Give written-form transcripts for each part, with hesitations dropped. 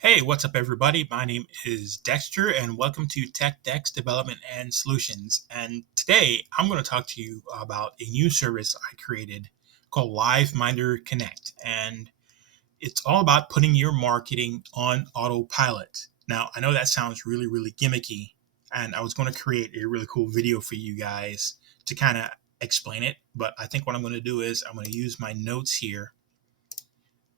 Hey, what's up, everybody? My name is Dexter, and welcome to Tech Dex Development and Solutions. And today I'm going to talk to you about a new service I created called LiveMinder Connect. And it's all about putting your marketing on autopilot. Now, I know that sounds really, really gimmicky, and I was going to create a really cool video for you guys to kind of explain it. But I think what I'm going to do is I'm going to use my notes here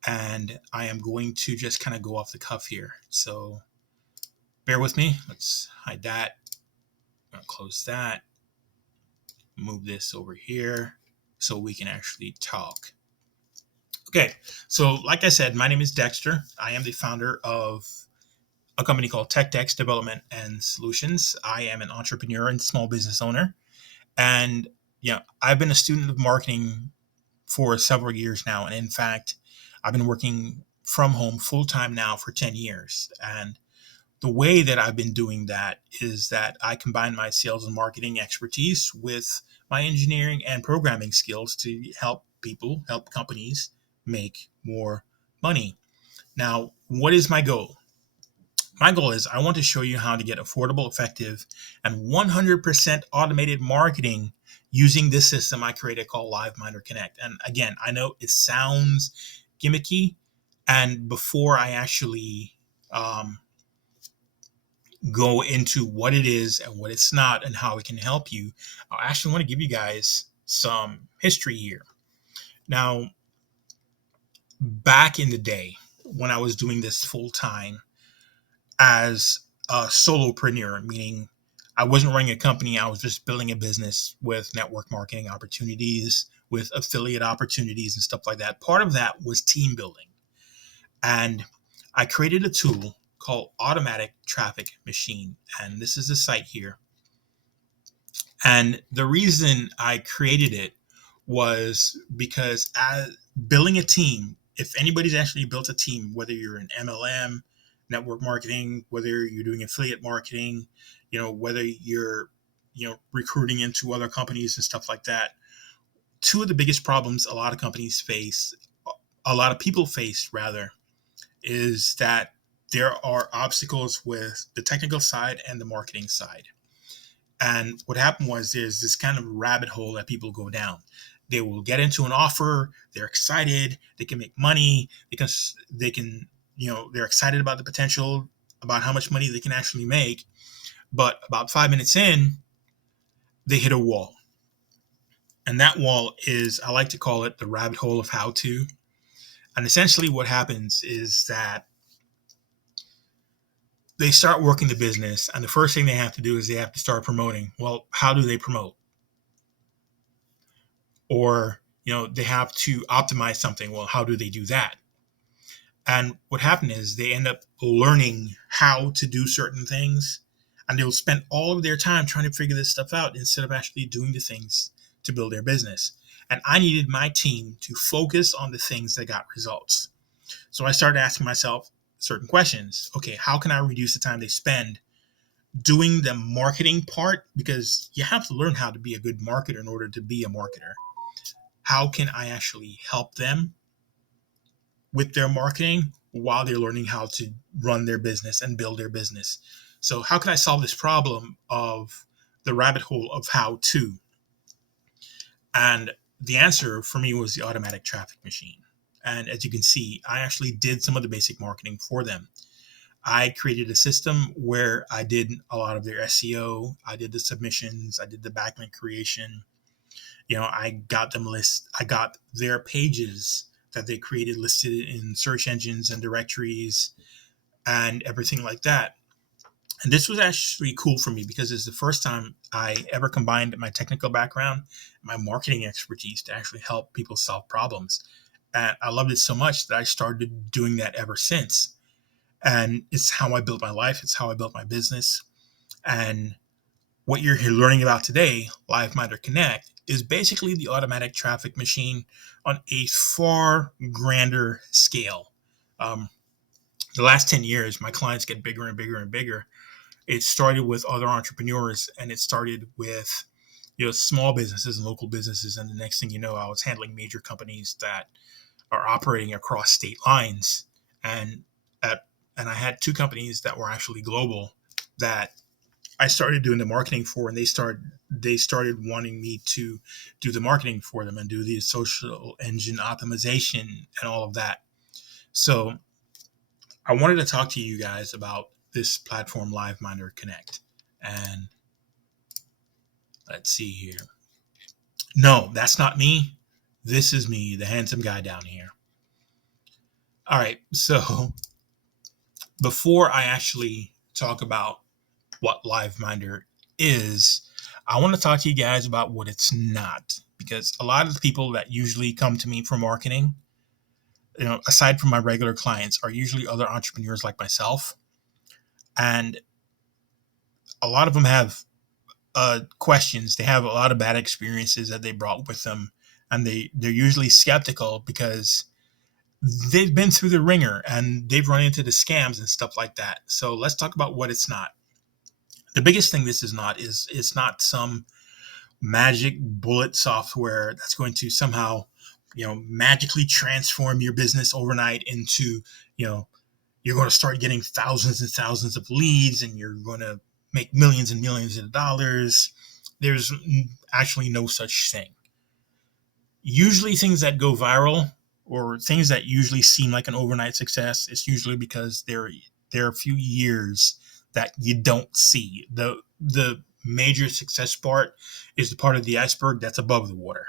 and I am going to just kind of go off the cuff here. So bear with me. Let's hide that. I'm going to close that. Move this over here so we can actually talk. Okay, so like I said, my name is Dexter. I am the founder of a company called TechDex Development and Solutions. I am an entrepreneur and small business owner. And I've been a student of marketing for several years now. And in fact, I've been working from home full time now for 10 years. And the way that I've been doing that is that I combine my sales and marketing expertise with my engineering and programming skills to help people, help companies make more money. Now, what is my goal? My goal is I want to show you how to get affordable, effective, and 100% automated marketing using this system I created called LiveMinder Connect. And again, I know it sounds gimmicky. And before I actually go into what it is and what it's not and how it can help you, I actually want to give you guys some history here. Now, back in the day when I was doing this full time as a solopreneur, meaning I wasn't running a company, I was just building a business with network marketing opportunities, with affiliate opportunities and stuff like that. Part of that was team building. And I created a tool called Automatic Traffic Machine. And this is the site here. And the reason I created it was because as building a team, if anybody's actually built a team, whether you're an MLM, network marketing, whether you're doing affiliate marketing, whether you're, recruiting into other companies and stuff like that, two of the biggest problems a lot of companies face, a lot of people face rather, is that there are obstacles with the technical side and the marketing side. And what happened was there's this kind of rabbit hole that people go down. They will get into an offer, they're excited, they can make money because they're excited about the potential, about how much money they can actually make. But about 5 minutes in, they hit a wall. And that wall is, I like to call it the rabbit hole of how to. And essentially what happens is that they start working the business, and the first thing they have to do is they have to start promoting. Well, how do they promote? Or, they have to optimize something. Well, how do they do that? And what happened is they end up learning how to do certain things, and they'll spend all of their time trying to figure this stuff out instead of actually doing the things to build their business. And I needed my team to focus on the things that got results. So I started asking myself certain questions. Okay, how can I reduce the time they spend doing the marketing part? Because you have to learn how to be a good marketer in order to be a marketer. How can I actually help them with their marketing while they're learning how to run their business and build their business? So how can I solve this problem of the rabbit hole of how to? And the answer for me was the automatic traffic machine. And as you can see, I actually did some of the basic marketing for them. I created a system where I did a lot of their SEO. I did the submissions. I did the backlink creation. I got them I got their pages that they created listed in search engines and directories and everything like that. And this was actually cool for me because it's the first time I ever combined my technical background, my marketing expertise to actually help people solve problems. And I loved it so much that I started doing that ever since. And it's how I built my life. It's how I built my business. And what you're here learning about today, LiveMinder Connect, is basically the automatic traffic machine on a far grander scale. The last 10 years, my clients get bigger and bigger and bigger. It started with other entrepreneurs, and it started with small businesses and local businesses. And the next thing you know, I was handling major companies that are operating across state lines. And at and I had two companies that were actually global that I started doing the marketing for, and they started wanting me to do the marketing for them and do the social engine optimization and all of that. So I wanted to talk to you guys about this platform, LiveMinder Connect. And let's see here. No, that's not me. This is me, the handsome guy down here. All right. So before I actually talk about what LiveMinder is, I want to talk to you guys about what it's not. Because a lot of the people that usually come to me for marketing, aside from my regular clients, are usually other entrepreneurs like myself. And a lot of them have questions. They have a lot of bad experiences that they brought with them. And they're usually skeptical because they've been through the ringer and they've run into the scams and stuff like that. So let's talk about what it's not. The biggest thing this is not is it's not some magic bullet software that's going to somehow, magically transform your business overnight into, you're going to start getting thousands and thousands of leads and you're going to make millions and millions of dollars. There's actually no such thing. Usually things that go viral or things that usually seem like an overnight success, it's usually because there are a few years that you don't see. The major success part is the part of the iceberg that's above the water.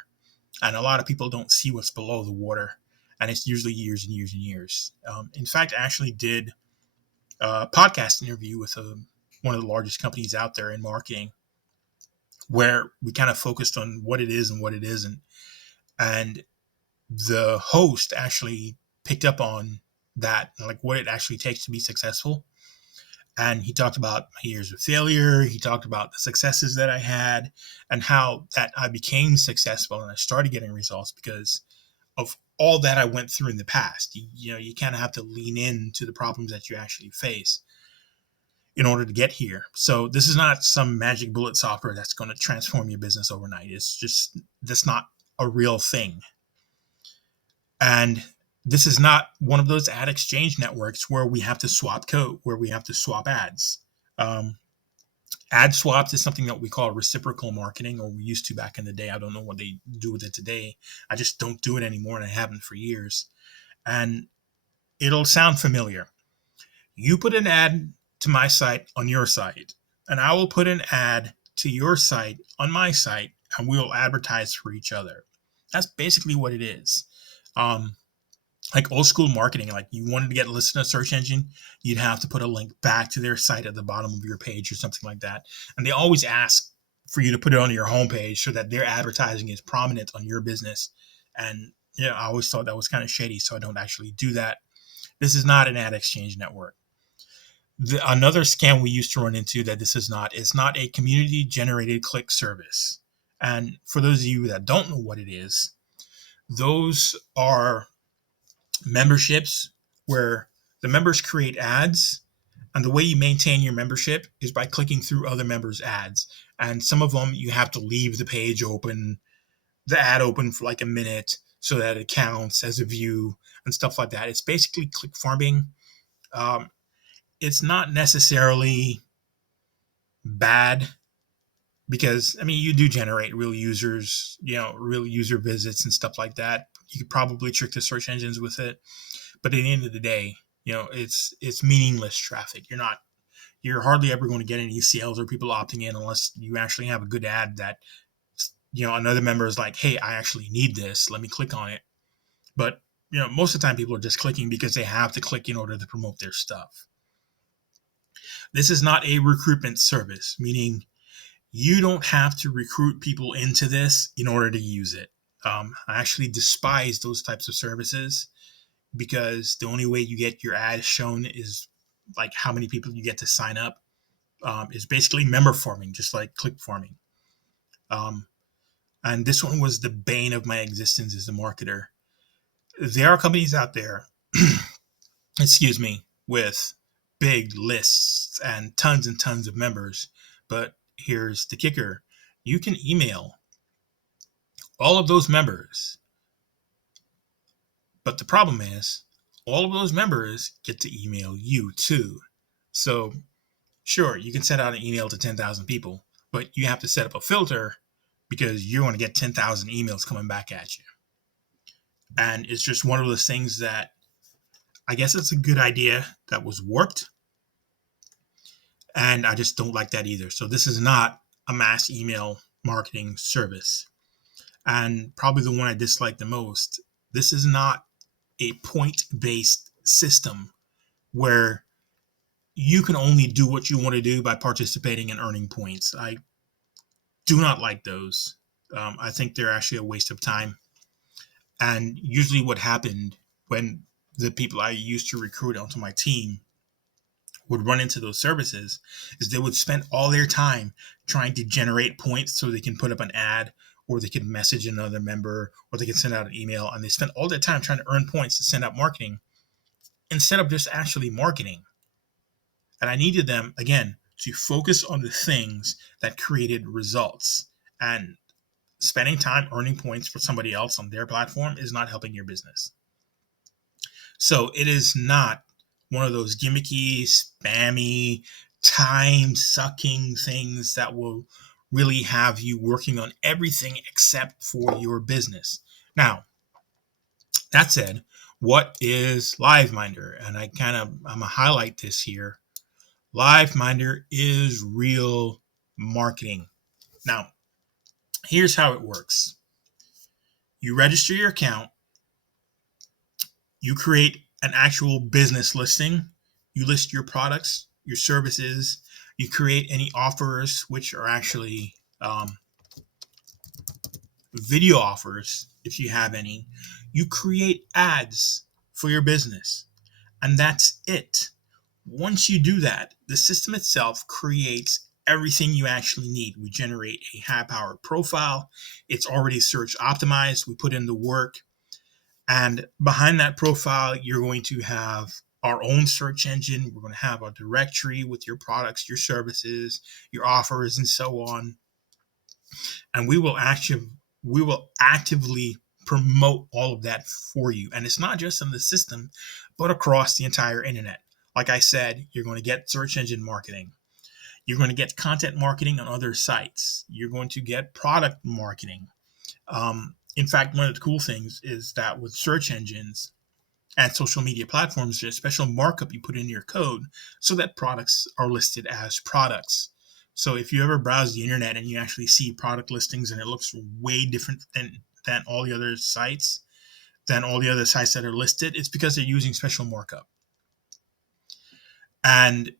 And a lot of people don't see what's below the water. And it's usually years and years and years. In fact, I actually did a podcast interview with one of the largest companies out there in marketing where we kind of focused on what it is and what it isn't. And the host actually picked up on that, like what it actually takes to be successful. And he talked about my years of failure. He talked about the successes that I had and how that I became successful and I started getting results because of all that I went through in the past. You kind of have to lean into the problems that you actually face in order to get here. So this is not some magic bullet software that's going to transform your business overnight. That's not a real thing. And this is not one of those ad exchange networks where we have to swap code, where we have to swap ads. Um, Ad swaps is something that we call reciprocal marketing, or we used to back in the day. I don't know what they do with it today. I just don't do it anymore, and I haven't for years. And it'll sound familiar. You put an ad to my site on your site, and I will put an ad to your site on my site, and we'll advertise for each other. That's basically what it is. Like old school marketing, like you wanted to get listed in a search engine, you'd have to put a link back to their site at the bottom of your page or something like that. And they always ask for you to put it on your homepage so that their advertising is prominent on your business. And I always thought that was kind of shady, so I don't actually do that. This is not an ad exchange network. Another scam we used to run into that this is not, it's not a community generated click service. And for those of you that don't know what it is, those are memberships where the members create ads, and the way you maintain your membership is by clicking through other members' ads. And some of them you have to leave the page open, the ad open for like a minute so that it counts as a view and stuff like that. It's basically click farming. It's not necessarily bad because you do generate real users, real user visits and stuff like that. You could probably trick the search engines with it. But at the end of the day, it's meaningless traffic. You're hardly ever going to get any sales or people opting in unless you actually have a good ad that, another member is like, hey, I actually need this. Let me click on it. But, most of the time people are just clicking because they have to click in order to promote their stuff. This is not a recruitment service, meaning you don't have to recruit people into this in order to use it. I actually despise those types of services because the only way you get your ad shown is like how many people you get to sign up. Is basically member farming, just like click farming. And this one was the bane of my existence as a marketer. There are companies out there, excuse me, with big lists and tons of members. But here's the kicker. You can email all of those members. But the problem is all of those members get to email you too. So, sure, you can send out an email to 10,000 people, but you have to set up a filter because you're going to get 10,000 emails coming back at you. And it's just one of those things that I guess it's a good idea that was warped. And I just don't like that either. So, this is not a mass email marketing service. And probably the one I dislike the most, this is not a point based system where you can only do what you want to do by participating and earning points. I do not like those. I think they're actually a waste of time. And usually, what happened when the people I used to recruit onto my team would run into those services is they would spend all their time trying to generate points so they can put up an ad, or they could message another member, or they can send out an email, and they spend all their time trying to earn points to send out marketing instead of just actually marketing. And I needed them, again, to focus on the things that created results. And spending time earning points for somebody else on their platform is not helping your business. So it is not one of those gimmicky, spammy, time sucking things that will really have you working on everything except for your business. Now, that said, what is LiveMinder? And I'm gonna highlight this here. LiveMinder is real marketing. Now, here's how it works. You register your account, you create an actual business listing, you list your products, your services, you create any offers, which are actually video offers, if you have any. You create ads for your business, and that's it. Once you do that, the system itself creates everything you actually need. We generate a high-powered profile. It's already search optimized. We put in the work. And behind that profile, you're going to have our own search engine. We're going to have a directory with your products, your services, your offers, and so on. And we will actively promote all of that for you. And it's not just in the system, but across the entire internet. Like I said, you're going to get search engine marketing. You're going to get content marketing on other sites. You're going to get product marketing. In fact, one of the cool things is that with search engines and social media platforms, there's a special markup you put in your code so that products are listed as products. So if you ever browse the internet and you actually see product listings and it looks way different than all the other sites, that are listed, it's because they're using special markup. And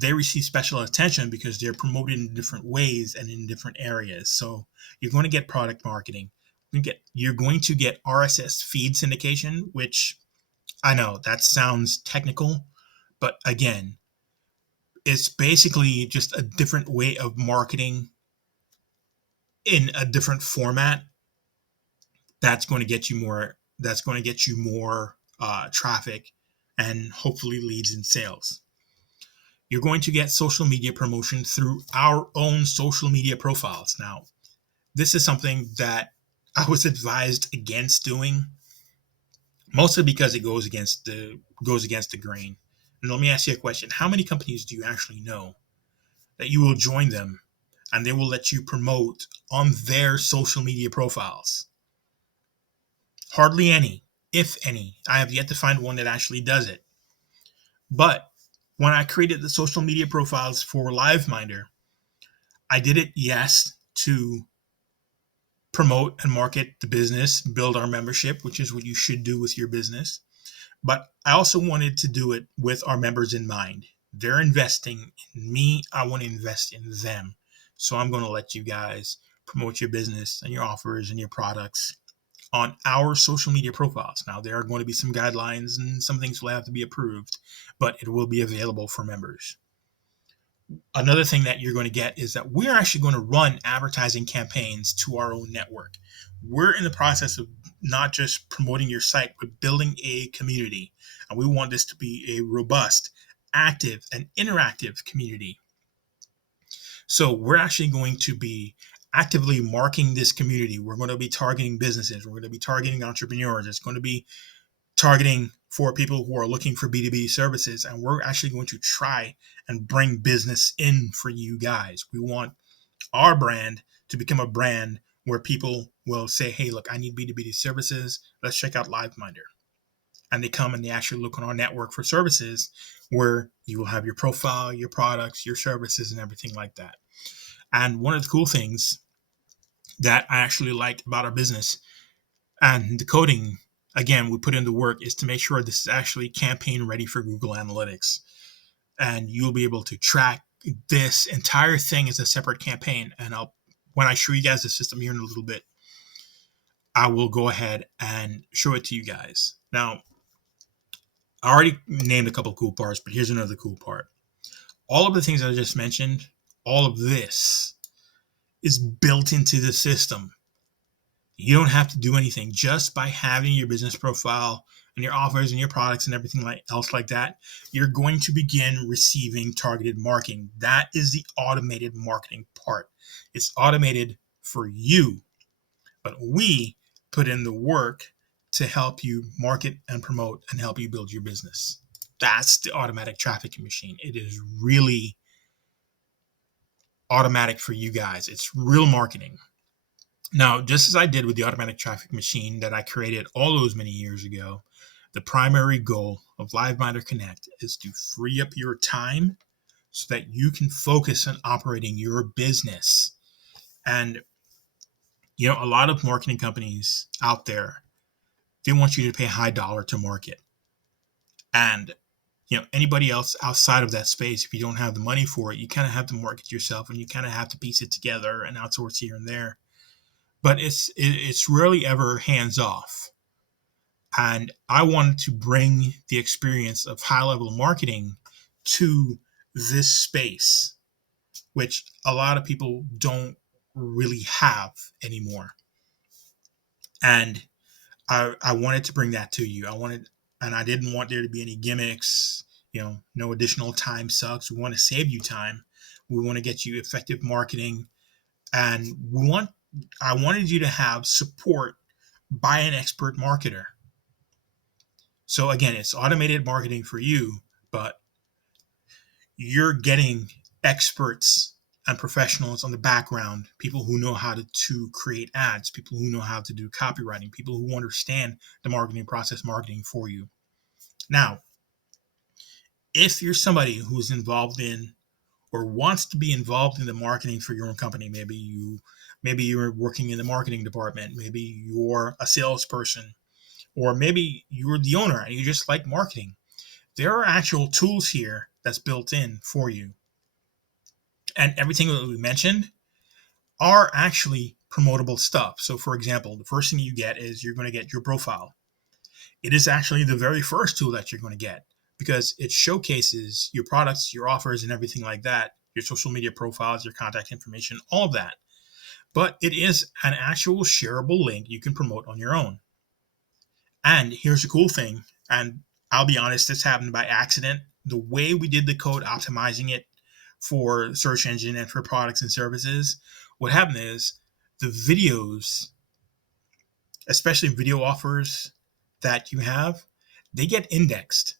they receive special attention because they're promoted in different ways and in different areas. So you're going to get product marketing. You're going to get RSS feed syndication, which I know that sounds technical, but again, it's basically just a different way of marketing in a different format. That's going to get you more. That's going to get you more traffic and hopefully leads and sales. You're going to get social media promotion through our own social media profiles. Now, this is something that I was advised against doing, mostly because it goes against the grain. And let me ask you a question. How many companies do you actually know that you will join them and they will let you promote on their social media profiles? Hardly any, if any. I have yet to find one that actually does it. But when I created the social media profiles for LiveMinder, I did it, yes, to promote and market the business, build our membership, which is what you should do with your business. But I also wanted to do it with our members in mind. They're investing in me. I want to invest in them. So I'm going to let you guys promote your business and your offers and your products on our social media profiles. Now, there are going to be some guidelines and some things will have to be approved, but it will be available for members. Another thing that you're going to get is that we're actually going to run advertising campaigns to our own network. We're in the process of not just promoting your site, but building a community. And we want this to be a robust, active, and interactive community. So we're actually going to be actively marking this community. We're going to be targeting businesses. We're going to be targeting entrepreneurs. It's going to be targeting for people who are looking for B2B services, and we're actually going to try and bring business in for you guys. We want our brand to become a brand where people will say, hey, look, I need B2B services. Let's check out LiveMinder. And they come and they actually look on our network for services where you will have your profile, your products, your services, and everything like that. And one of the cool things that I actually like about our business and the coding, again, we put in the work, is to make sure this is actually campaign ready for Google Analytics. And you'll be able to track this entire thing as a separate campaign. And when I show you guys the system here in a little bit, I will go ahead and show it to you guys. Now, I already named a couple of cool parts, but here's another cool part. All of the things I just mentioned, all of this is built into the system. You don't have to do anything. Just by having your business profile and your offers and your products and everything else like that, you're going to begin receiving targeted marketing. That is the automated marketing part. It's automated for you, but we put in the work to help you market and promote and help you build your business. That's the automatic trafficking machine. It is really automatic for you guys. It's real marketing. Now, just as I did with the automatic traffic machine that I created all those many years ago, the primary goal of LiveMinder Connect is to free up your time so that you can focus on operating your business. And, a lot of marketing companies out there, they want you to pay a high dollar to market. And, anybody else outside of that space, if you don't have the money for it, you kind of have to market yourself and you kind of have to piece it together and outsource here and there. But it's rarely ever hands off. And I wanted to bring the experience of high-level marketing to this space, which a lot of people don't really have anymore. And I wanted to bring that to you. And I didn't want there to be any gimmicks, no additional time sucks. We want to save you time. We want to get you effective marketing. And I wanted you to have support by an expert marketer. So again, it's automated marketing for you, but you're getting experts and professionals on the background, people who know how to create ads, people who know how to do copywriting, people who understand the marketing process, marketing for you. Now, if you're somebody who's involved in or wants to be involved in the marketing for your own company, maybe you're working in the marketing department, maybe you're a salesperson, or maybe you're the owner and you just like marketing. There are actual tools here that's built in for you. And everything that we mentioned are actually promotable stuff. So for example, the first thing you get is you're going to get your profile. It is actually the very first tool that you're going to get because it showcases your products, your offers, and everything like that, your social media profiles, your contact information, all of that. But it is an actual shareable link you can promote on your own. And here's the cool thing, and I'll be honest, this happened by accident. The way we did the code optimizing it for search engine and for products and services, what happened is the videos, especially video offers that you have, they get indexed.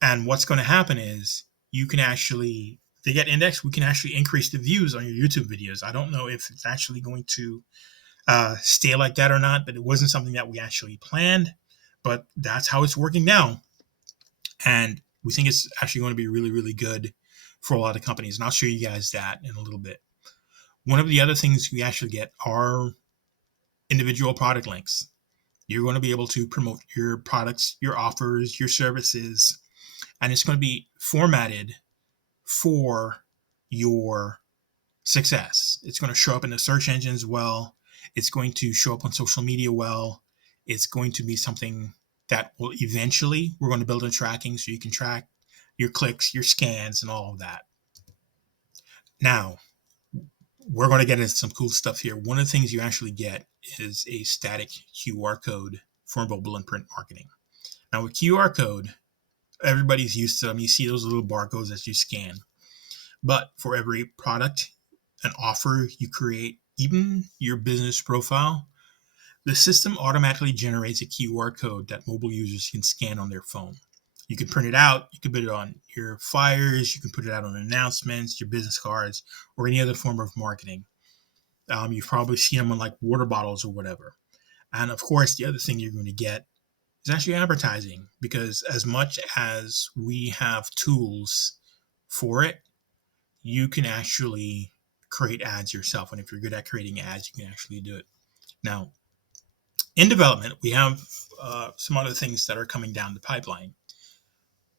And what's going to happen is they get indexed. We can actually increase the views on your YouTube videos. I don't know if it's actually going to stay like that or not, but it wasn't something that we actually planned, but that's how it's working now. And we think it's actually going to be really, really good for a lot of companies. And I'll show you guys that in a little bit. One of the other things we actually get are individual product links. You're going to be able to promote your products, your offers, your services, and it's going to be formatted for your success. It's going to show up in the search engines well. It's going to show up on social media well. It's going to be something that will eventually, we're going to build in tracking so you can track your clicks, your scans, and all of that. Now, we're going to get into some cool stuff here. One of the things you actually get is a static QR code for mobile and print marketing. Now, with QR code, everybody's used to them. You see those little barcodes that you scan. But for every product, an offer you create, even your business profile, The system automatically generates a QR code that mobile users can scan on their phone. You can print it out, you can put it on your flyers, you can put it out on announcements, your business cards, or any other form of marketing. You've probably seen them on like water bottles or whatever. And of course, the other thing you're going to get is actually advertising, because as much as we have tools for it, you can actually create ads yourself. And if you're good at creating ads, you can actually do it. Now, in development, we have some other things that are coming down the pipeline.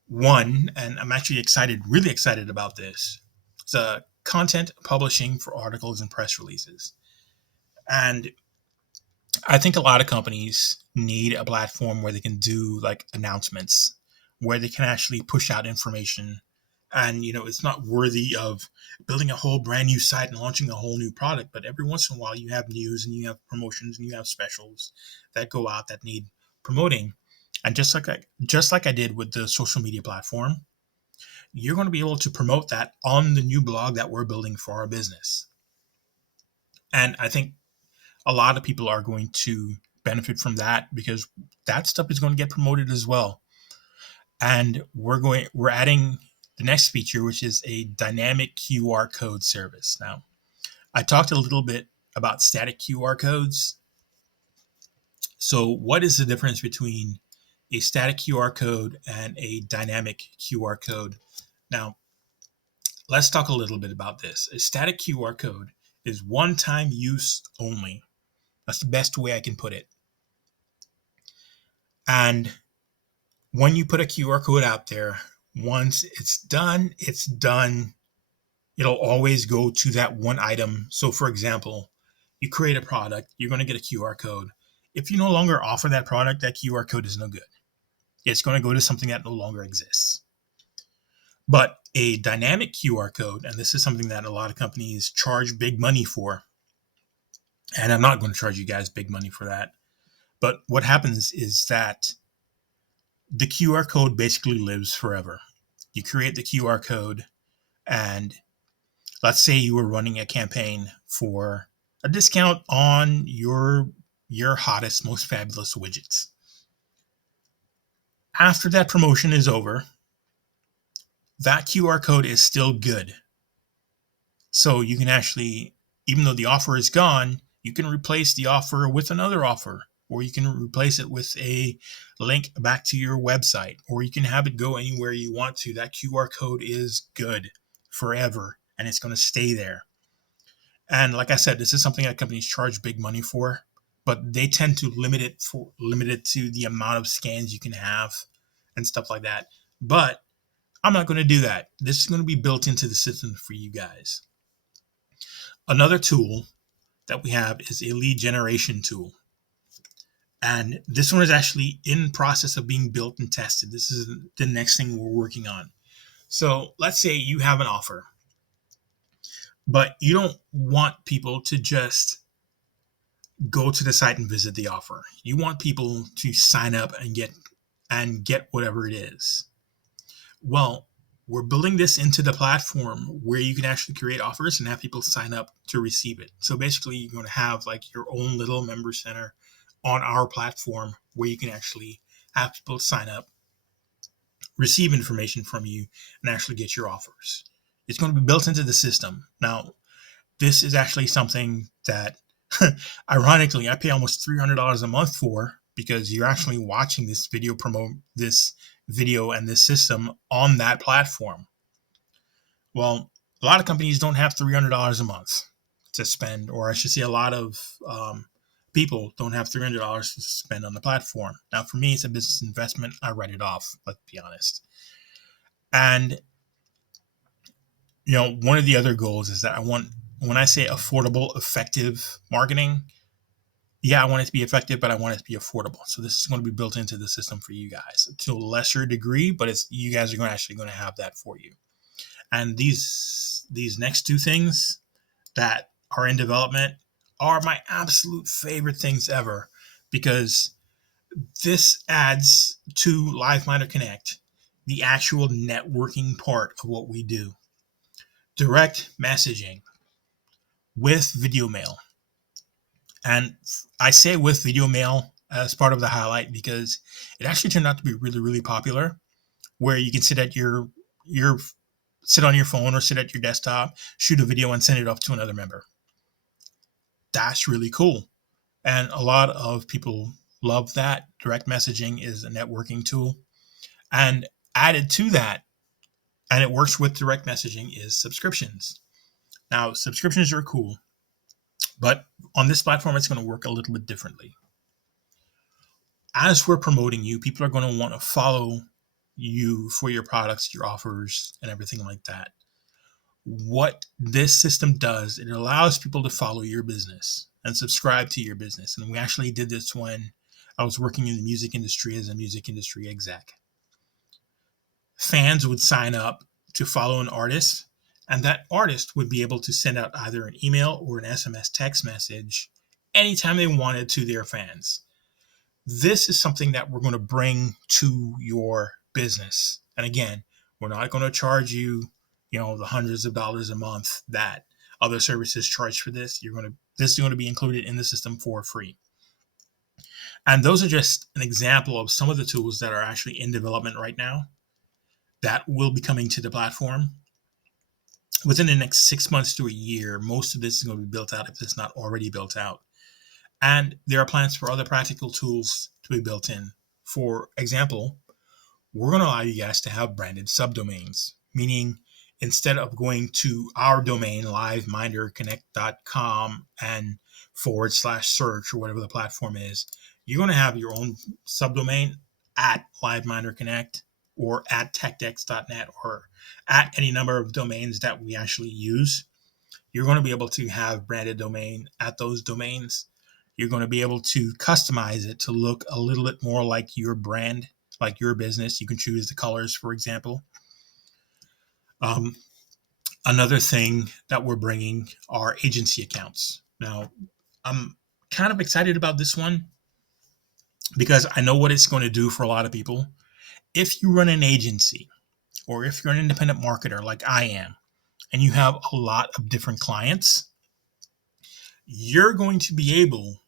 One, and I'm actually excited, really excited about this, is content publishing for articles and press releases. And I think a lot of companies need a platform where they can do like announcements, where they can actually push out information. And, it's not worthy of building a whole brand new site and launching a whole new product. But every once in a while, you have news and you have promotions and you have specials that go out that need promoting. And just like I did with the social media platform, you're going to be able to promote that on the new blog that we're building for our business. And I think a lot of people are going to benefit from that, because that stuff is going to get promoted as well. And we're adding the next feature, which is a dynamic QR code service. Now, I talked a little bit about static QR codes. So what is the difference between a static QR code and a dynamic QR code? Now, let's talk a little bit about this. A static QR code is one-time use only. That's the best way I can put it. And when you put a QR code out there, once it's done, it's done. It'll always go to that one item. So for example, you create a product, you're going to get a QR code. If you no longer offer that product, that QR code is no good. It's going to go to something that no longer exists. But a dynamic QR code, and this is something that a lot of companies charge big money for, and I'm not going to charge you guys big money for that. But what happens is that the QR code basically lives forever. You create the QR code, and let's say you were running a campaign for a discount on your hottest, most fabulous widgets. After that promotion is over, that QR code is still good. So you can actually, even though the offer is gone, you can replace the offer with another offer, or you can replace it with a link back to your website, or you can have it go anywhere you want to. That QR code is good forever, and it's going to stay there. And like I said, this is something that companies charge big money for, but they tend to limit it to the amount of scans you can have and stuff like that. But I'm not going to do that. This is going to be built into the system for you guys. Another tool that we have is a lead generation tool. And this one is actually in process of being built and tested. This is the next thing we're working on. So let's say you have an offer, but you don't want people to just go to the site and visit the offer. You want people to sign up and get whatever it is. Well, we're building this into the platform where you can actually create offers and have people sign up to receive it. So basically, you're going to have like your own little member center on our platform where you can actually have people sign up, receive information from you, and actually get your offers. It's going to be built into the system. Now, this is actually something that, ironically, I pay almost $300 a month for, because you're actually watching this video and this system on that platform. Well, a lot of companies don't have $300 a month to spend, or I should say a lot of people don't have $300 to spend on the platform. Now, for me, it's a business investment. I write it off, let's be honest. And, one of the other goals is that when I say affordable, effective marketing, I want it to be effective, but I want it to be affordable. So this is going to be built into the system for you guys to a lesser degree, but you guys are actually going to have that for you. And these next two things that are in development are my absolute favorite things ever, because this adds to LiveMiner Connect the actual networking part of what we do. Direct messaging with video mail. And I say with video mail as part of the highlight because it actually turned out to be really, really popular. Where you can sit at your sit on your phone or sit at your desktop, shoot a video, and send it off to another member. That's really cool, and a lot of people love that. Direct messaging is a networking tool, and added to that, and it works with direct messaging, is subscriptions. Now, subscriptions are cool, but on this platform, it's going to work a little bit differently. As we're promoting you, people are going to want to follow you for your products, your offers, and everything like that. What this system does, it allows people to follow your business and subscribe to your business. And we actually did this when I was working in the music industry as a music industry exec. Fans would sign up to follow an artist, and that artist would be able to send out either an email or an SMS text message anytime they wanted to their fans. This is something that we're going to bring to your business. And again, we're not going to charge you, the hundreds of dollars a month that other services charge for this. This is going to be included in the system for free. And those are just an example of some of the tools that are actually in development right now that will be coming to the platform. Within the next 6 months to a year, most of this is going to be built out if it's not already built out. And there are plans for other practical tools to be built in. For example, we're going to allow you guys to have branded subdomains, meaning instead of going to our domain, liveminderconnect.com and /search or whatever the platform is, you're going to have your own subdomain at liveminderconnect or at techdex.net or at any number of domains that we actually use. You're going to be able to have branded domain at those domains. You're going to be able to customize it to look a little bit more like your brand, like your business. You can choose the colors, for example. Another thing that we're bringing are agency accounts. Now, I'm kind of excited about this one because I know what it's going to do for a lot of people. If you run an agency or if you're an independent marketer like I am, and you have a lot of different clients, you're going to be able,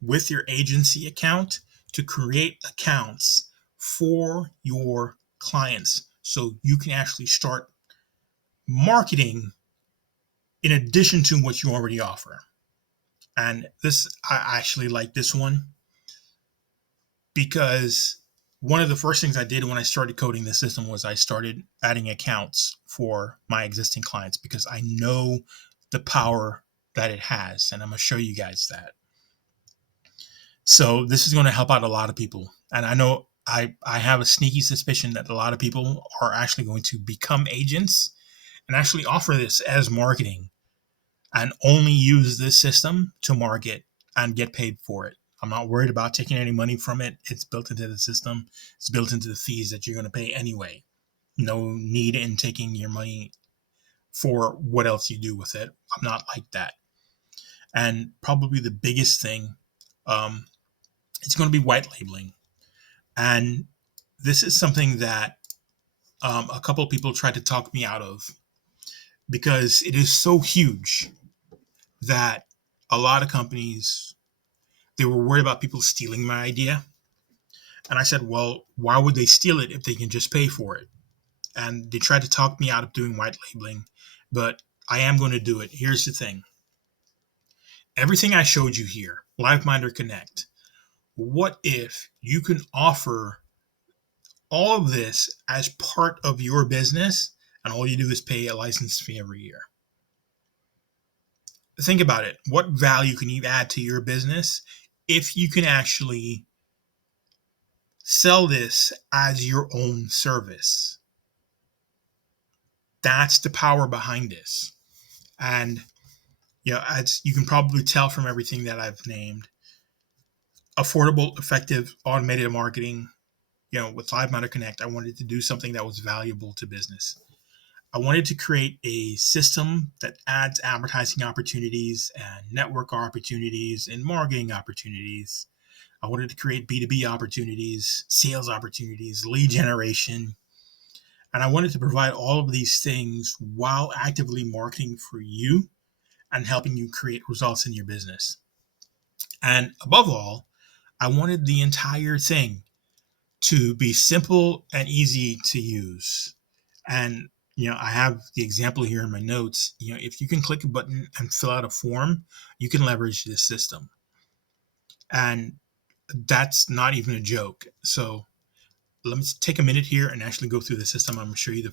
with your agency account, to create accounts for your clients so you can actually start marketing in addition to what you already offer. And I actually like this one because one of the first things I did when I started coding the system was I started adding accounts for my existing clients because I know the power that it has, and I'm going to show you guys that. So this is going to help out a lot of people. And I know I have a sneaky suspicion that a lot of people are actually going to become agents and actually offer this as marketing and only use this system to market and get paid for it. I'm not worried about taking any money from it. It's built into the system. It's built into the fees that you're going to pay anyway. No need in taking your money for what else you do with it. I'm not like that. And probably the biggest thing, it's going to be white labeling. And this is something that a couple of people tried to talk me out of because it is so huge that a lot of companies, they were worried about people stealing my idea. And I said, well, why would they steal it if they can just pay for it? And they tried to talk me out of doing white labeling, but I am going to do it. Here's the thing. Everything I showed you here, LiveMinder Connect, what if you can offer all of this as part of your business and all you do is pay a license fee every year? Think about it. What value can you add to your business if you can actually sell this as your own service? That's the power behind this. And as you can probably tell from everything that I've named, affordable, effective, automated marketing, with LiveMinder Connect, I wanted to do something that was valuable to business. I wanted to create a system that adds advertising opportunities and network opportunities and marketing opportunities. I wanted to create B2B opportunities, sales opportunities, lead generation. And I wanted to provide all of these things while actively marketing for you and helping you create results in your business. And above all, I wanted the entire thing to be simple and easy to use. And I have the example here in my notes. If you can click a button and fill out a form, you can leverage this system. And that's not even a joke. So let me take a minute here and actually go through the system. I'm going to show you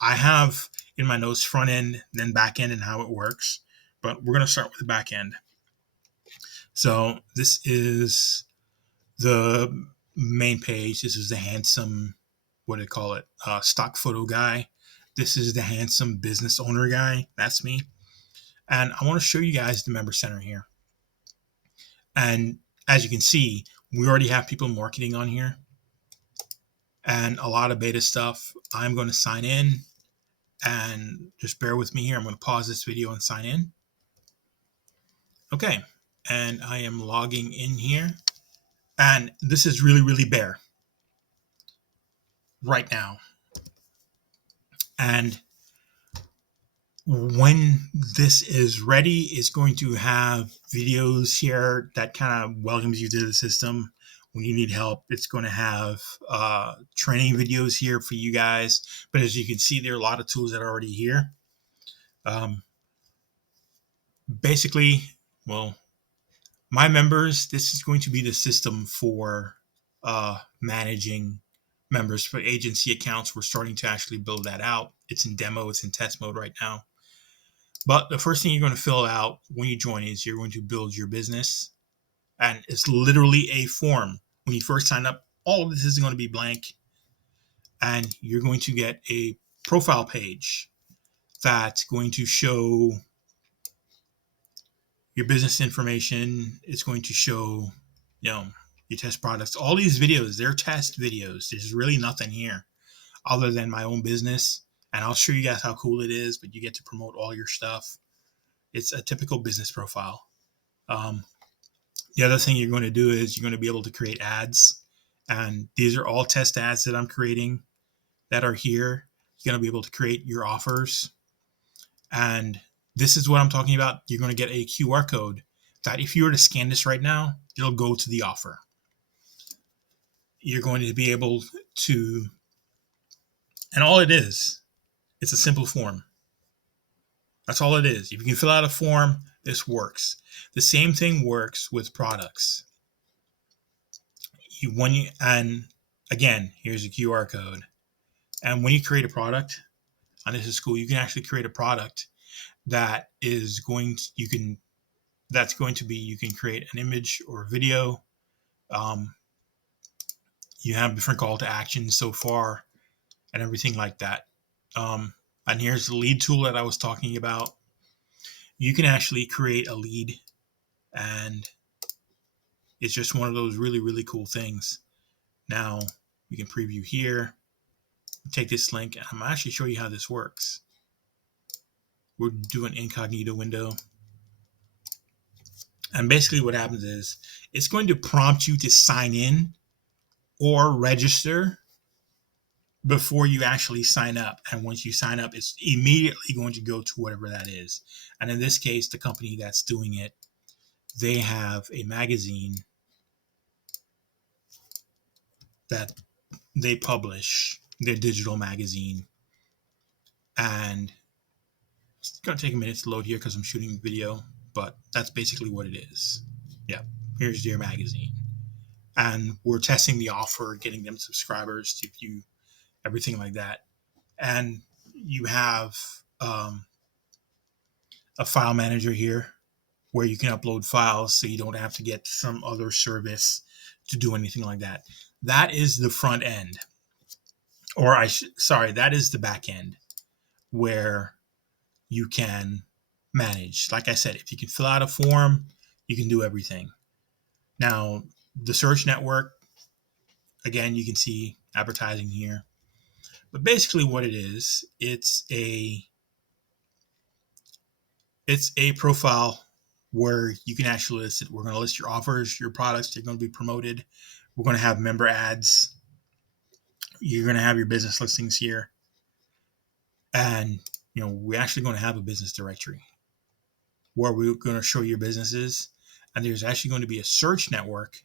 I have in my notes front end, then back end, and how it works. But we're going to start with the back end. So this is the main page. This is the handsome, what do they call it? Stock photo guy. This is the handsome business owner guy. That's me. And I want to show you guys the member center here. And as you can see, we already have people marketing on here and a lot of beta stuff. I'm going to sign in, and just bear with me here. I'm going to pause this video and sign in. Okay. And I am logging in here. And this is really, really bare right now. And when this is ready, it's going to have videos here that kind of welcomes you to the system. When you need help, it's going to have training videos here for you guys. But as you can see, there are a lot of tools that are already here. Basically, well, my members, this is going to be the system for managing members for agency accounts. We're starting to actually build that out. It's in demo, it's in test mode right now. But the first thing you're going to fill out when you join is you're going to build your business. And it's literally a form. When you first sign up, all of this is going to be blank. And you're going to get a profile page that's going to show your business information. It's going to show, your test products. All these videos, they're test videos. There's really nothing here other than my own business. And I'll show you guys how cool it is, but you get to promote all your stuff. It's a typical business profile. The other thing you're going to do is you're going to be able to create ads. And these are all test ads that I'm creating that are here. You're going to be able to create your offers. And this is what I'm talking about. You're going to get a QR code that if you were to scan this right now, it'll go to the offer. You're going to be able to, and all it is, it's a simple form. That's all it is. If you can fill out a form, this works. The same thing works with products. And again, here's a QR code. And when you create a product, and this is cool, you can actually create a product that is going to, you can create an image or a video. You have different call to actions so far and everything like that. And here's the lead tool that I was talking about. You can actually create a lead, and it's just one of those really, really cool things. Now we can preview here, take this link, and I'm going to actually show you how this works. We'll do an incognito window. And basically what happens is it's going to prompt you to sign in or register before you actually sign up. And once you sign up, it's immediately going to go to whatever that is. And in this case, the company that's doing it, they have a magazine that they publish, their digital magazine. And it's going to take a minute to load here because I'm shooting video, but that's basically what it is. Yeah, here's their magazine. And we're testing the offer, getting them subscribers to view everything like that. And you have a file manager here where you can upload files so you don't have to get some other service to do anything like that. That is the front end. Or that is the back end where you can manage. Like I said, if you can fill out a form, you can do everything. Now, the search network, again, you can see advertising here. But basically what it is, it's a profile where you can actually list it. We're going to list your offers, your products. They're going to be promoted. We're going to have member ads. You're going to have your business listings here. And, we're actually going to have a business directory where we're going to show your businesses. And there's actually going to be a search network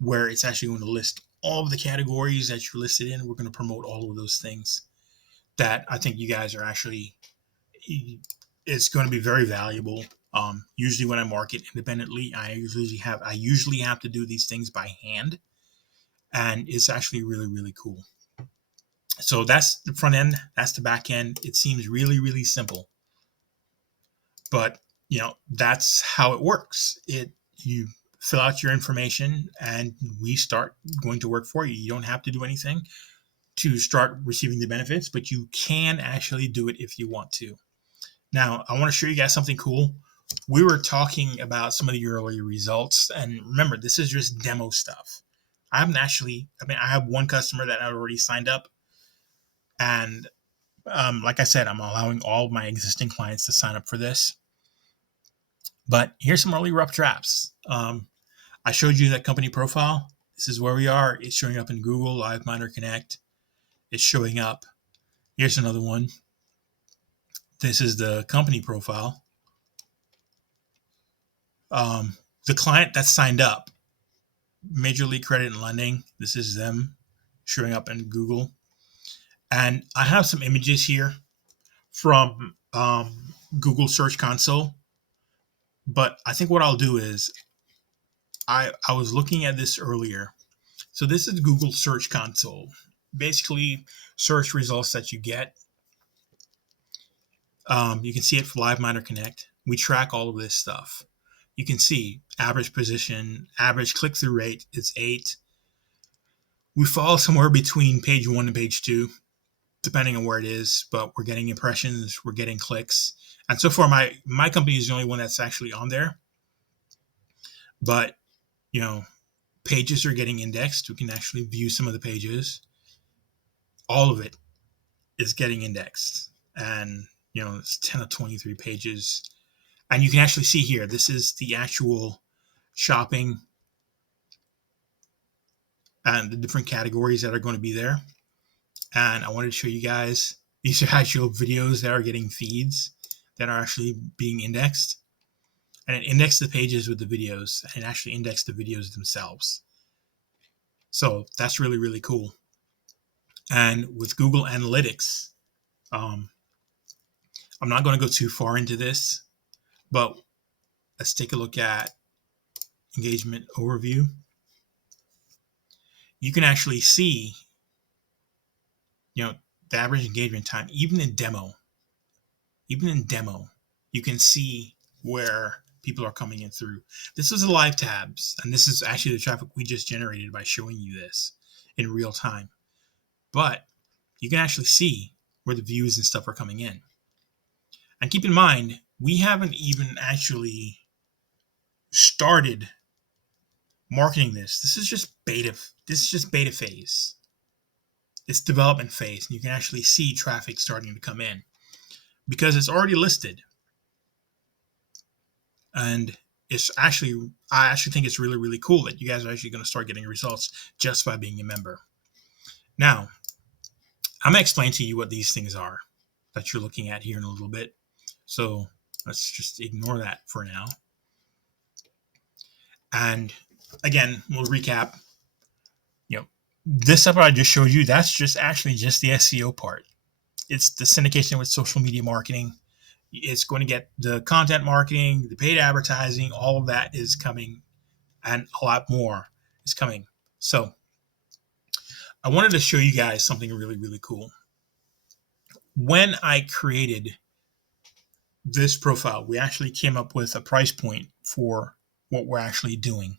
where it's actually going to list all of the categories that you're listed in. We're going to promote all of those things that I think you guys are actually, it's going to be very valuable. Usually when I market independently, I usually have to do these things by hand, and it's actually really, really cool. So that's the front end, that's the back end. It seems really, really simple, but that's how it works. You fill out your information and we start going to work for you. You don't have to do anything to start receiving the benefits, but you can actually do it if you want to. Now, I want to show you guys something cool. We were talking about some of the early results, and remember, this is just demo stuff. I have one customer that I already signed up, and like I said, I'm allowing all of my existing clients to sign up for this. But here's some early rough drafts. I showed you that company profile. This is where we are. It's showing up in Google Live Miner Connect. It's showing up. Here's another one. This is the company profile. The client that signed up, Major League Credit and Lending. This is them showing up in Google. And I have some images here from Google Search Console. But I think what I'll do is, I was looking at this earlier. So this is Google Search Console. Basically, search results that you get. You can see it for Live Miner Connect. We track all of this stuff. You can see average position, average click-through rate is 8. We fall somewhere between page 1 and page 2, depending on where it is, but we're getting impressions, we're getting clicks. And so far, my company is the only one that's actually on there. But, pages are getting indexed. We can actually view some of the pages. All of it is getting indexed. And, it's 10 of 23 pages. And you can actually see here, this is the actual shopping and the different categories that are going to be there. And I wanted to show you guys, these are actual videos that are getting feeds that are actually being indexed. And it indexed the pages with the videos and actually indexed the videos themselves. So that's really, really cool. And with Google Analytics, I'm not going to go too far into this, but let's take a look at engagement overview. You can actually see, the average engagement time, even in demo, you can see where people are coming in through. This is the live tabs, and this is actually the traffic we just generated by showing you this in real time. But you can actually see where the views and stuff are coming in. And keep in mind, we haven't even actually started marketing this. This is just beta. This is just beta phase. It's development phase, and you can actually see traffic starting to come in because it's already listed. And I actually think it's really, really cool that you guys are actually going to start getting results just by being a member. Now, I'm going to explain to you what these things are that you're looking at here in a little bit. So let's just ignore that for now. And again, we'll recap. This stuff I just showed you, that's just the SEO part. It's the syndication with social media marketing. It's going to get the content marketing, the paid advertising, all of that is coming, and a lot more is coming. So I wanted to show you guys something really, really cool. When I created this profile, we actually came up with a price point for what we're actually doing.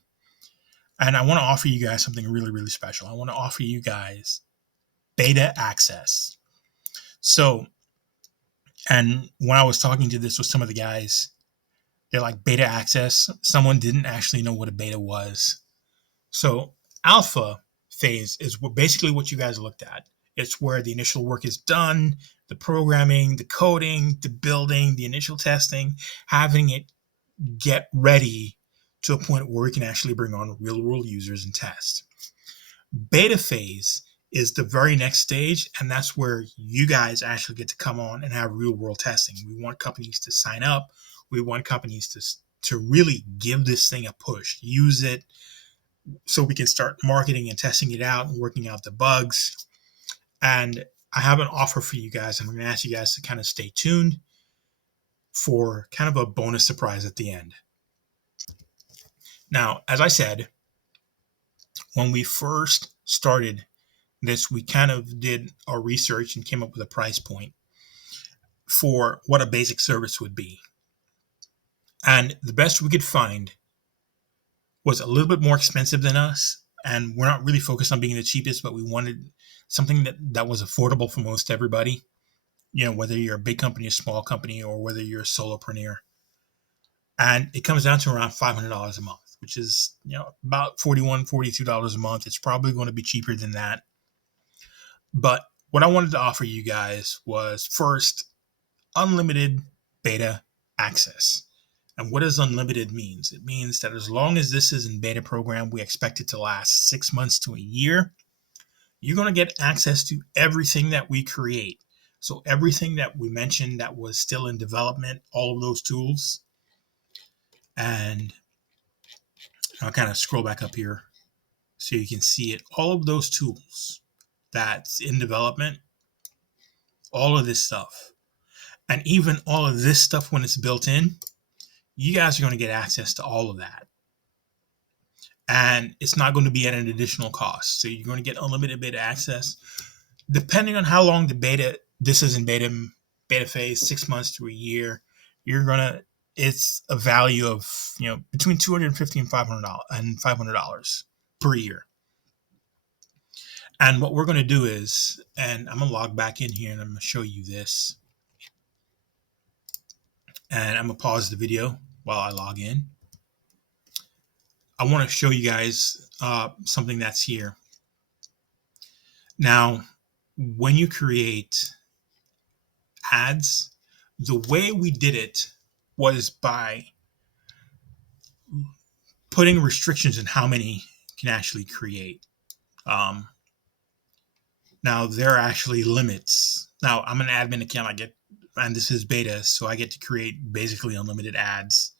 And I want to offer you guys something really, really special. I want to offer you guys beta access. So, and when I was talking to this with some of the guys, they're like, beta access? Someone didn't actually know what a beta was. So alpha phase is basically what you guys looked at. It's where the initial work is done, the programming, the coding, the building, the initial testing, having it get ready to a point where we can actually bring on real world users and test. Beta phase is the very next stage, and that's where you guys actually get to come on and have real world testing. We want companies to sign up. We want companies to really give this thing a push, use it so we can start marketing and testing it out and working out the bugs. And I have an offer for you guys. I'm going to ask you guys to kind of stay tuned for kind of a bonus surprise at the end. Now, as I said, when we first started this, we kind of did our research and came up with a price point for what a basic service would be. And the best we could find was a little bit more expensive than us. And we're not really focused on being the cheapest, but we wanted something that was affordable for most everybody. Whether you're a big company, a small company, or whether you're a solopreneur. And it comes down to around $500 a month, which is, about $41, $42 a month. It's probably going to be cheaper than that. But what I wanted to offer you guys was, first, unlimited beta access. And what does unlimited means? It means that as long as this is in beta program, we expect it to last 6 months to a year. You're going to get access to everything that we create. So everything that we mentioned that was still in development, all of those tools. And I'll kind of scroll back up here so you can see it. All of those tools that's in development, all of this stuff. And even all of this stuff when it's built in, you guys are going to get access to all of that. And it's not going to be at an additional cost. So you're going to get unlimited beta access. Depending on how long this is in beta phase, 6 months to a year, it's a value of, between $250 and $500 per year. And what we're going to do is, and I'm going to log back in here and I'm going to show you this. And I'm going to pause the video while I log in. I want to show you guys something that's here. Now, when you create ads, the way we did it was by putting restrictions on how many you can actually create. Now, there are actually limits. Now, I'm an admin account. And this is beta, so I get to create basically unlimited ads.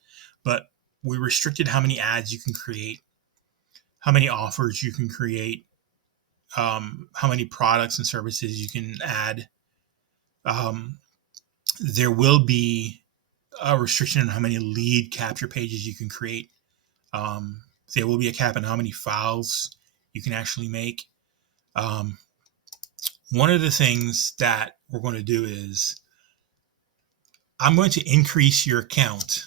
But we restricted how many ads you can create, how many offers you can create, how many products and services you can add. There will be a restriction on how many lead capture pages you can create. There will be a cap on how many files you can actually make. One of the things that we're going to do is I'm going to increase your account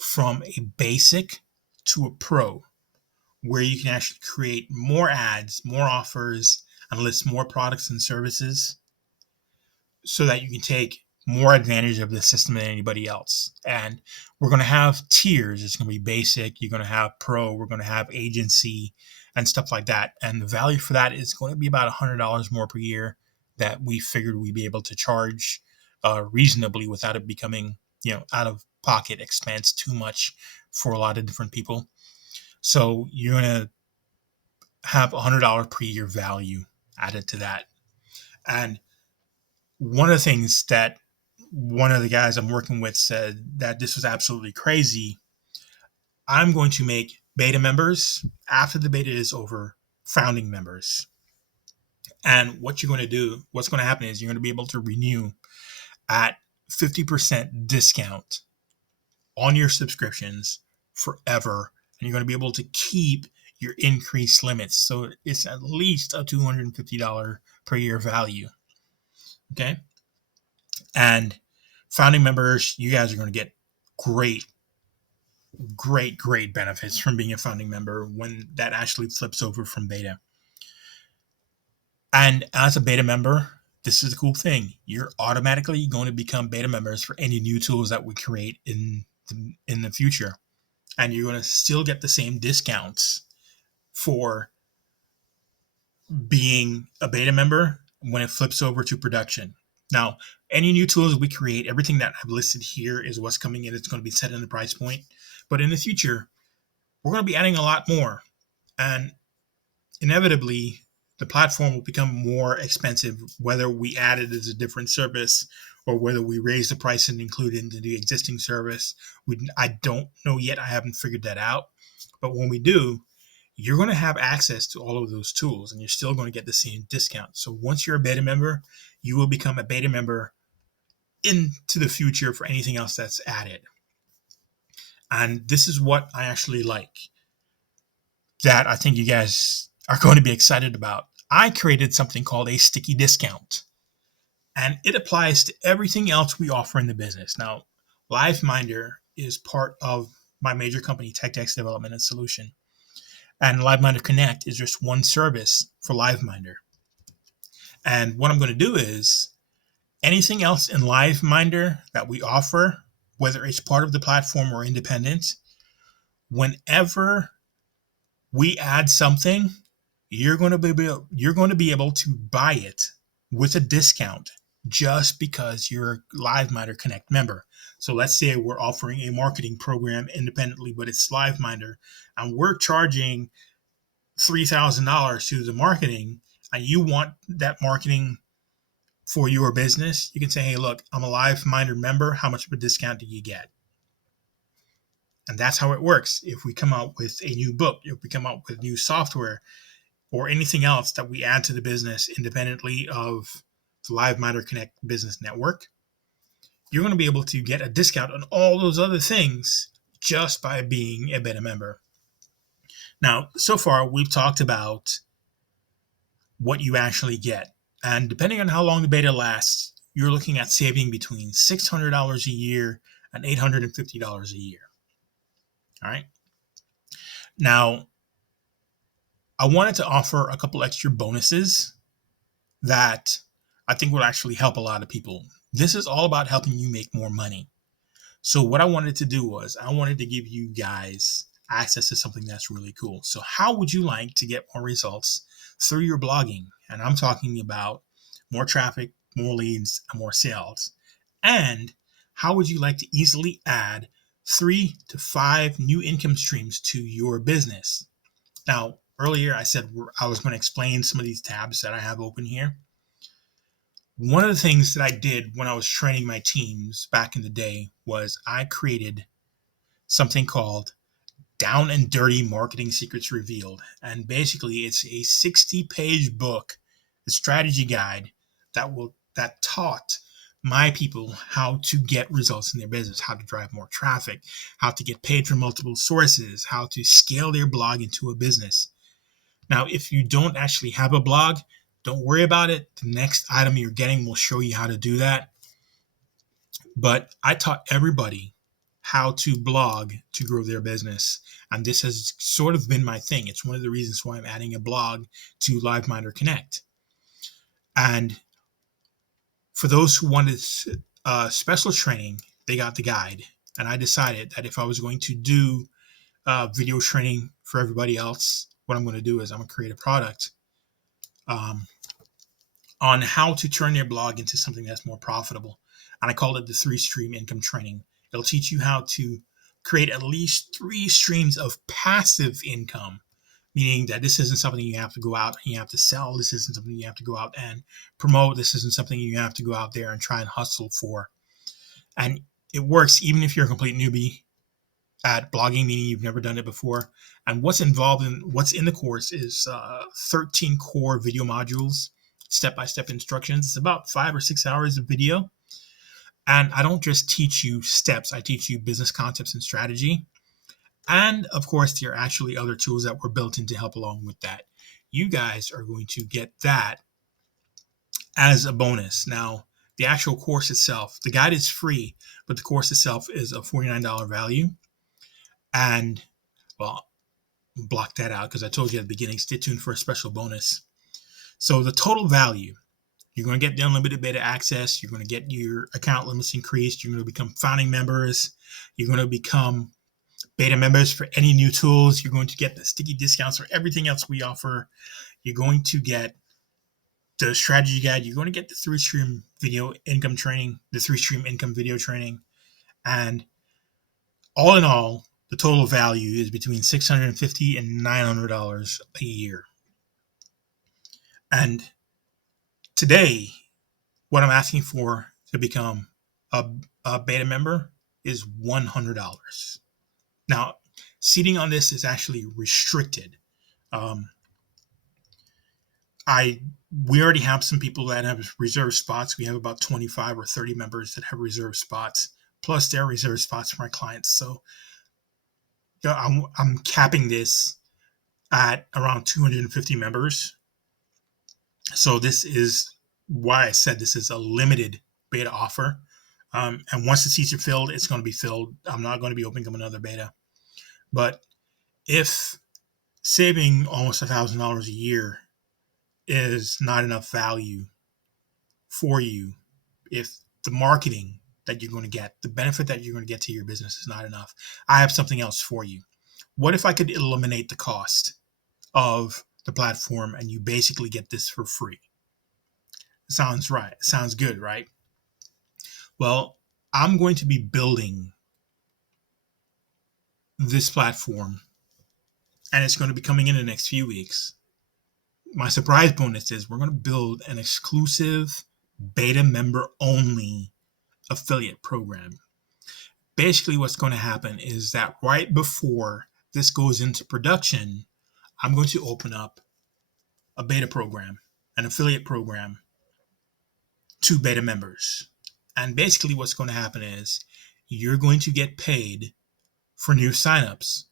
from a basic to a pro, where you can actually create more ads, more offers, and list more products and services so that you can take more advantage of the system than anybody else. And we're going to have tiers. It's going to be basic. You're going to have pro. We're going to have agency and stuff like that. And the value for that is going to be about $100 more per year that we figured we'd be able to charge reasonably without it becoming, out of pocket expense too much for a lot of different people. So you're going to have $100 per year value added to that. And one of the things that one of the guys I'm working with said that this was absolutely crazy. I'm going to make beta members, after the beta is over, founding members. And what's going to happen is you're going to be able to renew at 50% discount on your subscriptions forever. And you're going to be able to keep your increased limits. So it's at least a $250 per year value. Okay. And founding members, you guys are going to get great benefits from being a founding member when that actually flips over from beta. And as a beta member, this is the cool thing. You're automatically going to become beta members for any new tools that we create in the future. And you're going to still get the same discounts for being a beta member when it flips over to production. Now, any new tools we create, everything that I've listed here is what's coming in. It's going to be set in the price point. But in the future, we're going to be adding a lot more. And inevitably, the platform will become more expensive, whether we add it as a different service or whether we raise the price and include it into the existing service. I don't know yet. I haven't figured that out. But when we do, you're going to have access to all of those tools and you're still going to get the same discount. So once you're a beta member, you will become a beta member into the future for anything else that's added. And this is what I actually like, that I think you guys are going to be excited about. I created something called a sticky discount, and it applies to everything else we offer in the business. Now, LiveMinder is part of my major company, TechDex Development and Solution. And LiveMinder Connect is just one service for LiveMinder. And what I'm going to do is anything else in LiveMinder that we offer, whether it's part of the platform or independent, whenever we add something, you're going to be able to buy it with a discount just because you're a LiveMinder Connect member. So let's say we're offering a marketing program independently, but it's LiveMinder, and we're charging $3,000 to the marketing, and you want that marketing for your business. You can say, hey, look, I'm a LiveMinder member. How much of a discount do you get? And that's how it works. If we come out with a new book, if we come out with new software, or anything else that we add to the business independently of the LiveMinder Connect Business Network, you're going to be able to get a discount on all those other things just by being a beta member. Now, so far, we've talked about what you actually get. And depending on how long the beta lasts, you're looking at saving between $600 a year and $850 a year. All right. Now, I wanted to offer a couple extra bonuses that I think will actually help a lot of people. This is all about helping you make more money. So what I wanted to do was I wanted to give you guys access to something that's really cool. So how would you like to get more results through your blogging? And I'm talking about more traffic, more leads, and more sales. And how would you like to easily add 3 to 5 new income streams to your business? Now, earlier I said I was going to explain some of these tabs that I have open here. One of the things that I did when I was training my teams back in the day was I created something called Down and Dirty Marketing Secrets Revealed. And basically it's a 60-page book, a strategy guide that taught my people how to get results in their business, how to drive more traffic, how to get paid from multiple sources, how to scale their blog into a business. Now, if you don't actually have a blog, don't worry about it. The next item you're getting will show you how to do that. But I taught everybody how to blog to grow their business. And this has sort of been my thing. It's one of the reasons why I'm adding a blog to LiveMinder Connect. And for those who wanted special training, they got the guide. And I decided that if I was going to do video training for everybody else, what I'm going to do is I'm going to create a product on how to turn their blog into something that's more profitable. And I called it the 3-stream income training. It'll teach you how to create at least 3 streams of passive income, meaning that this isn't something you have to go out and you have to sell. This isn't something you have to go out and promote. This isn't something you have to go out there and try and hustle for. And it works even if you're a complete newbie at blogging, meaning you've never done it before. And what's in the course is 13 core video modules, step-by-step instructions. It's about 5 or 6 hours of video. And I don't just teach you steps, I teach you business concepts and strategy. And of course, there are actually other tools that were built in to help along with that. You guys are going to get that as a bonus. Now, the actual course itself, the guide is free, but the course itself is a $49 value. And, well, block that out because I told you at the beginning, stay tuned for a special bonus. So the total value, you're going to get the unlimited beta access. You're going to get your account limits increased. You're going to become founding members. You're going to become beta members for any new tools. You're going to get the sticky discounts for everything else we offer. You're going to get the strategy guide. You're going to get the 3-stream video income training, the 3-stream income video training. And all in all, the total value is between $650 and $900 a year. And today, what I'm asking for to become a, a beta member is $100. Now, seating on this is actually restricted. Um, I we already have some people that have reserved spots. We have about 25 or 30 members that have reserved spots, plus their reserved spots for my clients. So I'm capping this at around 250 members. So this is why I said this is a limited beta offer. And once the seats are filled, it's going to be filled. I'm not going to be opening up another beta. But if saving almost $1,000 a year is not enough value for you, if the marketing that you're going to get, the benefit that you're going to get to your business is not enough, I have something else for you. What if I could eliminate the cost of the platform and you basically get this for free? Sounds right. Sounds good, right? Well, I'm going to be building this platform and it's going to be coming in the next few weeks. My surprise bonus is we're going to build an exclusive beta member only affiliate program. Basically, what's going to happen is that right before this goes into production, I'm going to open up a beta program, an affiliate program to beta members. And basically, what's going to happen is you're going to get paid for new signups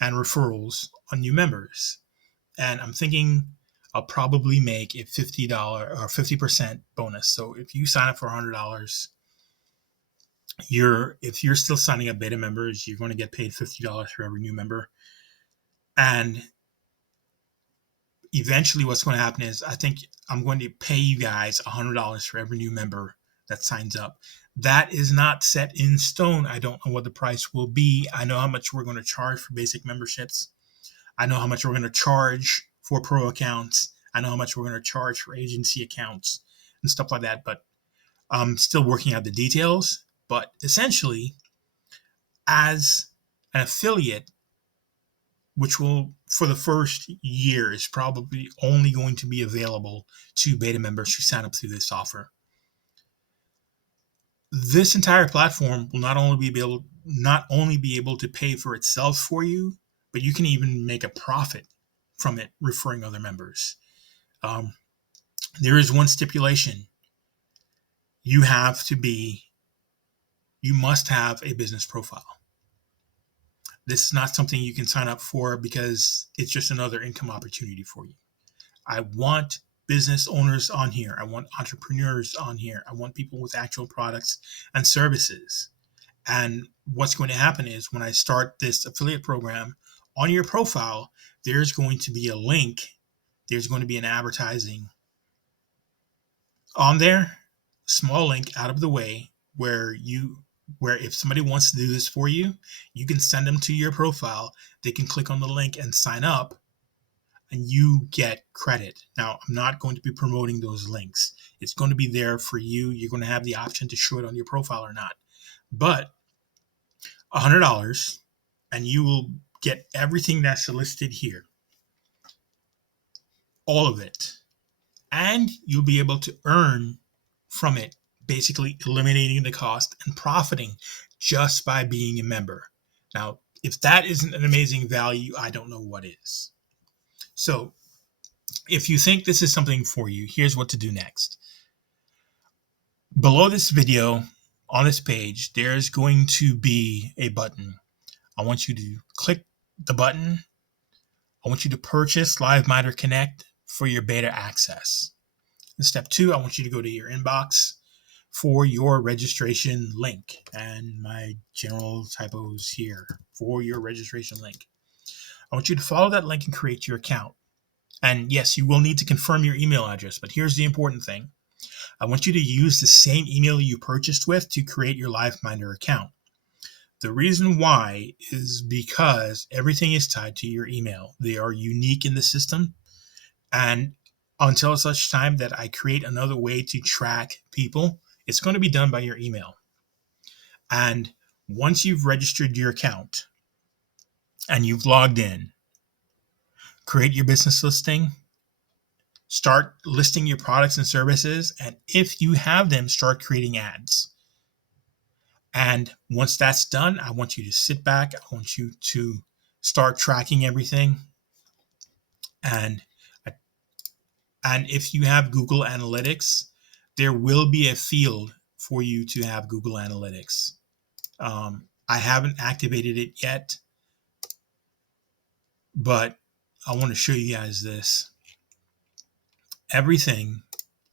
and referrals on new members. And I'm thinking I'll probably make a $50 or 50% bonus. So if you sign up for $100, if you're still signing up beta members, you're going to get paid $50 for every new member. And eventually what's going to happen is I think I'm going to pay you guys $100 for every new member that signs up. That is not set in stone. I don't know what the price will be. I know how much we're going to charge for basic memberships. I know how much we're going to charge for pro accounts. I know how much we're going to charge for agency accounts and stuff like that. But I'm still working out the details. But essentially, as an affiliate, which will, for the first year, is probably only going to be available to beta members who sign up through this offer. This entire platform will not only be able to pay for itself for you, but you can even make a profit from it referring other members. There is one stipulation. You must have a business profile. This is not something you can sign up for because it's just another income opportunity for you. I want business owners on here. I want entrepreneurs on here. I want people with actual products and services. And what's going to happen is when I start this affiliate program, on your profile, there's going to be a link. There's going to be an advertising on there, small link out of the way where if somebody wants to do this for you, you can send them to your profile. They can click on the link and sign up and you get credit. Now, I'm not going to be promoting those links. It's going to be there for you. You're going to have the option to show it on your profile or not. But $100 and you will get everything that's listed here. All of it. And you'll be able to earn from it, basically eliminating the cost and profiting just by being a member. Now, if that isn't an amazing value, I don't know what is. So if you think this is something for you, here's what to do next. Below this video, on this page, there's going to be a button. I want you to click the button. I want you to purchase LiveMinder Connect for your beta access. In step 2, I want you to go to your inbox for your registration link. And my general typos here, for your registration link. I want you to follow that link and create your account. And yes, you will need to confirm your email address, but here's the important thing. I want you to use the same email you purchased with to create your LiveMinder account. The reason why is because everything is tied to your email. They are unique in the system. And until such time that I create another way to track people, it's going to be done by your email. And once you've registered your account and you've logged in, create your business listing, Start listing your products and services. And if you have them, start creating ads. And once that's done, I want you to sit back. I want you to start tracking everything. And and if you have Google Analytics, there will be a field for you to have Google Analytics. I haven't activated it yet, but I want to show you guys this. Everything,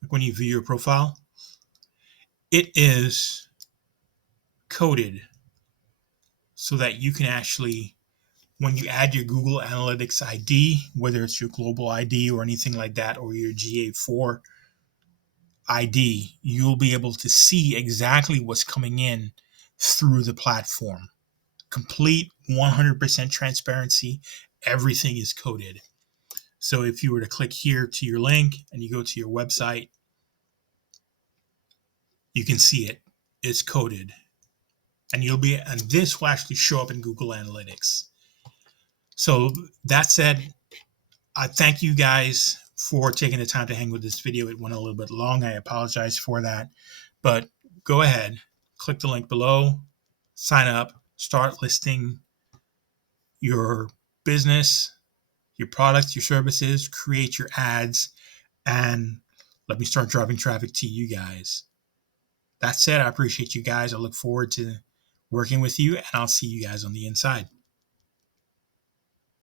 when you view your profile, it is coded so that you can actually, when you add your Google Analytics ID, whether it's your global ID or anything like that, or your GA4 ID, you'll be able to see exactly what's coming in through the platform. Complete 100% transparency. Everything is coded. So if you were to click here to your link and you go to your website, you can see it. It's coded. And this will actually show up in Google Analytics. So that said, I thank you guys for taking the time to hang with this video. It went a little bit long. I apologize for that. But go ahead, click the link below, sign up, start listing your business, your products, your services, create your ads, and let me start driving traffic to you guys. That said, I appreciate you guys. I look forward to working with you, and I'll see you guys on the inside.